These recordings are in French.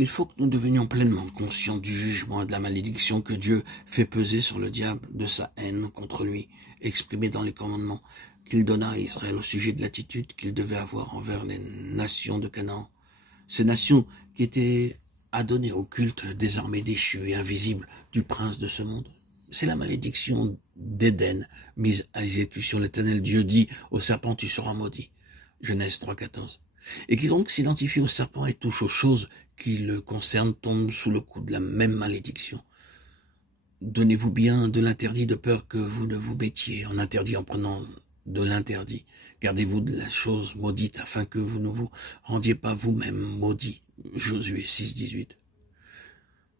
Il faut que nous devenions pleinement conscients du jugement et de la malédiction que Dieu fait peser sur le diable, de sa haine contre lui, exprimée dans les commandements qu'il donna à Israël au sujet de l'attitude qu'il devait avoir envers les nations de Canaan. Ces nations qui étaient adonnées au culte des armées déchues et invisibles du prince de ce monde. C'est la malédiction d'Éden mise à exécution. L'Éternel Dieu dit au serpent, tu seras maudit. Genèse 3,14. Et quiconque s'identifie au serpent et touche aux choses qui le concernent tombe sous le coup de la même malédiction. Donnez-vous bien de l'interdit de peur que vous ne vous bêtiez en interdit en prenant de l'interdit. Gardez-vous de la chose maudite afin que vous ne vous rendiez pas vous-même maudit. Josué 6,18.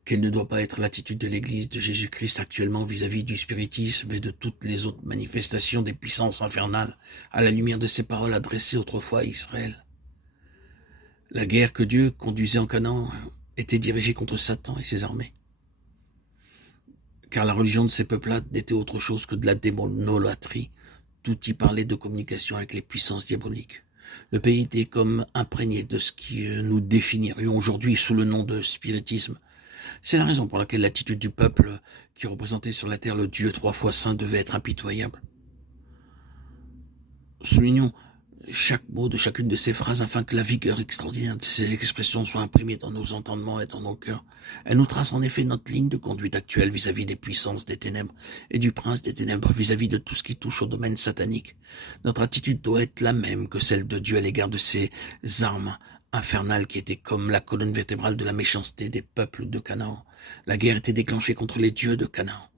Quelle ne doit pas être l'attitude de l'Église de Jésus-Christ actuellement vis-à-vis du spiritisme et de toutes les autres manifestations des puissances infernales à la lumière de ces paroles adressées autrefois à Israël. La guerre que Dieu conduisait en Canaan était dirigée contre Satan et ses armées. Car la religion de ces peuples-là n'était autre chose que de la démonolâtrie. Tout y parlait de communication avec les puissances diaboliques. Le pays était comme imprégné de ce que nous définirions aujourd'hui sous le nom de spiritisme. C'est la raison pour laquelle l'attitude du peuple qui représentait sur la terre le Dieu 3 fois saint devait être impitoyable. Soulignons chaque mot de chacune de ces phrases afin que la vigueur extraordinaire de ces expressions soit imprimée dans nos entendements et dans nos cœurs. Elle nous trace en effet notre ligne de conduite actuelle vis-à-vis des puissances des ténèbres et du prince des ténèbres vis-à-vis de tout ce qui touche au domaine satanique. Notre attitude doit être la même que celle de Dieu à l'égard de ces armes infernales qui étaient comme la colonne vertébrale de la méchanceté des peuples de Canaan. La guerre était déclenchée contre les dieux de Canaan.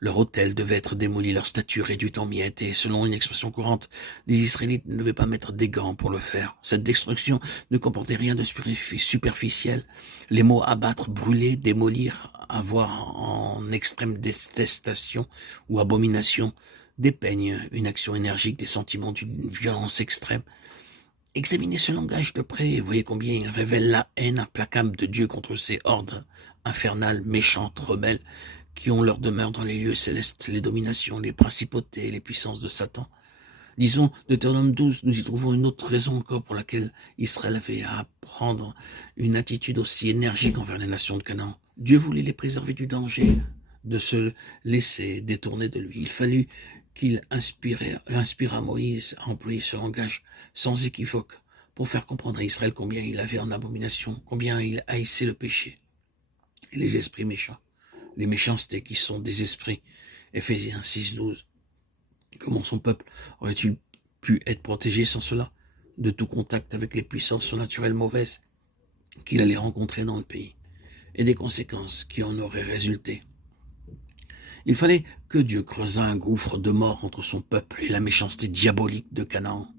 Leur autel devait être démoli, leur statue réduite en miettes, et selon une expression courante, les Israélites ne devaient pas mettre des gants pour le faire. Cette destruction ne comportait rien de superficiel. Les mots abattre, brûler, démolir, avoir en extrême détestation ou abomination, dépeignent une action énergique des sentiments d'une violence extrême. Examinez ce langage de près et voyez combien il révèle la haine implacable de Dieu contre ces hordes infernales, méchantes, rebelles, qui ont leur demeure dans les lieux célestes, les dominations, les principautés, les puissances de Satan. Disons, Deutéronome 12, nous y trouvons une autre raison encore pour laquelle Israël avait à prendre une attitude aussi énergique envers les nations de Canaan. Dieu voulait les préserver du danger de se laisser détourner de lui. Il fallut qu'il inspire à Moïse à employer ce langage sans équivoque pour faire comprendre à Israël combien il avait en abomination, combien il haïssait le péché et les esprits méchants. Les méchancetés qui sont des esprits. Éphésiens 6,12. Comment son peuple aurait-il pu être protégé sans cela, de tout contact avec les puissances surnaturelles mauvaises qu'il allait rencontrer dans le pays, et des conséquences qui en auraient résulté. Il fallait que Dieu creusât un gouffre de mort entre son peuple et la méchanceté diabolique de Canaan.